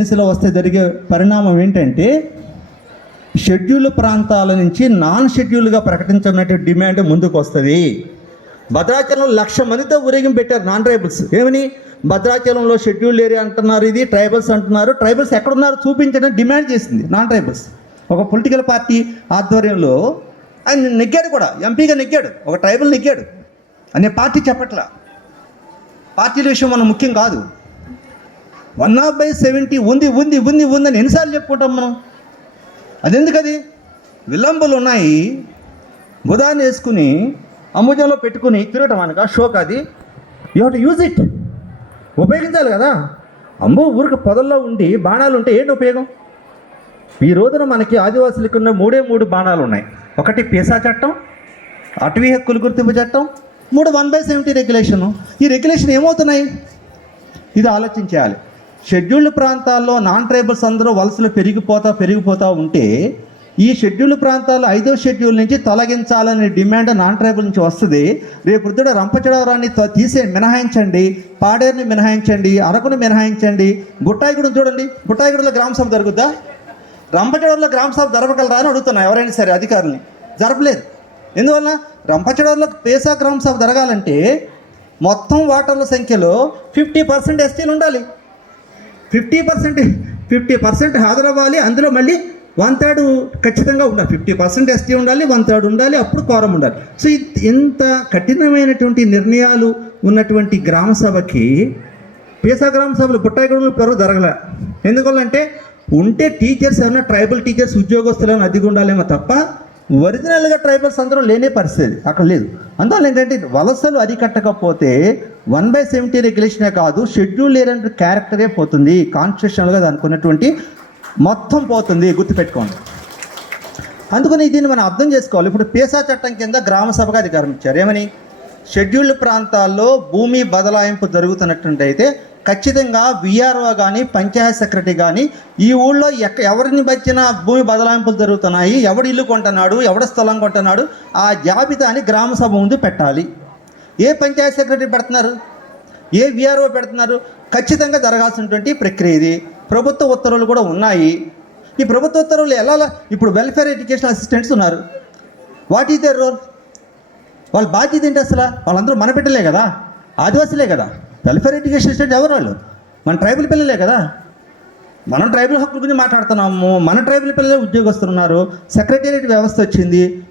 ఎన్నికలు వస్తే జరిగే పరిణామం ఏంటంటే షెడ్యూల్ ప్రాంతాల నుంచి నాన్ షెడ్యూల్గా ప్రకటించబడినట్టు డిమాండ్ ముందుకు వస్తుంది. భద్రాచలంలో లక్ష మందితో ఊరేగింపు పెట్టారు నాన్ ట్రైబల్స్. ఏమని? భద్రాచలంలో షెడ్యూల్ ఏరియా అంటున్నారు ఇది ట్రైబల్స్ అంటున్నారు. ట్రైబల్స్ ఎక్కడున్నారు చూపించడం డిమాండ్ చేసింది నాన్ ట్రైబల్స్. ఒక పొలిటికల్ పార్టీ ఆధ్వర్యంలో ఆయన నెగ్గాడు కూడా ఎంపీగా నెగ్గాడు ఒక ట్రైబల్ నెగ్గాడు. అనే పార్టీ చెప్పట్లా. పార్టీల విషయం మనం ముఖ్యం కాదు. వన్ ఆఫ్ బై సెవెంటీ ఉంది ఉంది ఉంది ఉందని ఎన్నిసార్లు చెప్పుకుంటాం మనం? అది ఎందుకది విలంబులు ఉన్నాయి బుధాన్ని వేసుకుని అమ్ముజంలో పెట్టుకుని తిరగటం అనక షోక్ అది. You have to use it ఉపయోగించాలి కదా. అమ్మో ఊరికి పొదల్లో ఉండి బాణాలు ఉంటే ఏంటి ఉపయోగం? ఈ రోజున మనకి ఆదివాసులకు ఉన్న మూడే మూడు బాణాలు ఉన్నాయి. ఒకటి పేసా చట్టం అటవీ హక్కులు గుర్తింపు చట్టం మూడు వన్ బై సెవెంటీ రెగ్యులేషను ఈ రెగ్యులేషన్ ఏమవుతున్నాయి? ఇది ఆలోచించాలి షెడ్యూల్డ్ ప్రాంతాల్లో నాన్ ట్రైబల్స్ అందరూ వలసలు పెరిగిపోతా పెరిగిపోతూ ఉంటే ఈ షెడ్యూల్డ్ ప్రాంతాల్లో ఐదో షెడ్యూల్ నుంచి తొలగించాలనే డిమాండ్ నాన్ ట్రైబల్ నుంచి వస్తుంది. రేపు వృద్ధుడు రంపచడవరాన్ని తీసే మినహాయించండి పాడేరుని మినహాయించండి అరకును మినహాయించండి గుట్టాయిగూడెం చూడండి. గుట్టాయిగూడలో గ్రామ సభ జరుగుద్దా? రంపచడవరిలో గ్రామ సభ జరపగలరా అని అడుగుతున్నా ఎవరైనా సరే అధికారుల్ని. జరపలేదు. ఎందువల్ల రంపచడవరిలో పేసా గ్రామ సభ జరగాలంటే మొత్తం ఓటర్ల సంఖ్యలో ఫిఫ్టీ పర్సెంట్ ఎస్టీలు ఉండాలి. ఫిఫ్టీ పర్సెంట్ ఫిఫ్టీ పర్సెంట్ హాజరవ్వాలి అందులో మళ్ళీ వన్ థర్డ్ ఖచ్చితంగా ఉండాలి. ఫిఫ్టీ పర్సెంట్ ఎస్టీ ఉండాలి వన్ థర్డ్ ఉండాలి అప్పుడు కోరం ఉండాలి. సో ఇంత కఠినమైనటువంటి నిర్ణయాలు ఉన్నటువంటి గ్రామ సభకి పేసా గ్రామ సభలు బుట్టాయిగూడలో పెరుగు జరగలే. ఎందువల్లంటే ఉంటే టీచర్స్ ఏమైనా ట్రైబల్ టీచర్స్ ఉద్యోగస్తులను అదిగి ఉండాలేమో తప్ప ఒరిజినల్గా ట్రైబల్స్ అందరూ లేనే పరిస్థితి అక్కడ లేదు. అందువల్ల ఏంటంటే వలసలు అరికట్టకపోతే వన్ బై సెవెంటీ రెగ్యులేషనే కాదు షెడ్యూల్ లేనటువంటి క్యారెక్టరే పోతుంది. కాన్స్టిట్యూషనల్గా అనుకున్నటువంటి మొత్తం పోతుంది. గుర్తుపెట్టుకోండి. అందుకని దీన్ని మనం అర్థం చేసుకోవాలి. ఇప్పుడు పేసా చట్టం కింద గ్రామ సభకు అధికారం ఇచ్చారు. ఏమని? షెడ్యూల్డ్ ప్రాంతాల్లో భూమి బదలాయింపు జరుగుతున్నట్టు అయితే ఖచ్చితంగా విఆర్ఓ కానీ పంచాయత్ సెక్రటరీ కానీ ఈ ఊళ్ళో ఎక్క ఎవరిని బచ్చిన భూమి బదలాయింపులు జరుగుతున్నాయి ఎవడు ఇల్లు కొంటున్నాడు ఎవడ స్థలం కొంటున్నాడు ఆ జాబితాని గ్రామ సభ ముందు పెట్టాలి. ఏ పంచాయత్ సెక్రటరీ పెడుతున్నారు? ఏ విఆర్ఓ పెడుతున్నారు? ఖచ్చితంగా జరగాల్సినటువంటి ప్రక్రియ ఇది. ప్రభుత్వ ఉత్తర్వులు కూడా ఉన్నాయి. ఈ ప్రభుత్వ ఉత్తర్వులు ఎలా ఇప్పుడు వెల్ఫేర్ ఎడ్యుకేషన్ అసిస్టెంట్స్ ఉన్నారు. వాట్ ఈజ్ దర్ రోల్ వాళ్ళ బాధ్యత ఏంటి అసలు? వాళ్ళందరూ మన బిడ్డలే కదా? ఆదివాసులే కదా? వెల్ఫేర్ ఎడ్యుకేషన్ ఎవరు వాళ్ళు? మన ట్రైబల్ పిల్లలే కదా. మనం ట్రైబల్ హక్కుల గురించి మాట్లాడుతున్నాము. మన ట్రైబల్ పిల్లలే ఉద్యోగస్తులు ఉన్నారు. సెక్రటేరియట్ వ్యవస్థ వచ్చింది.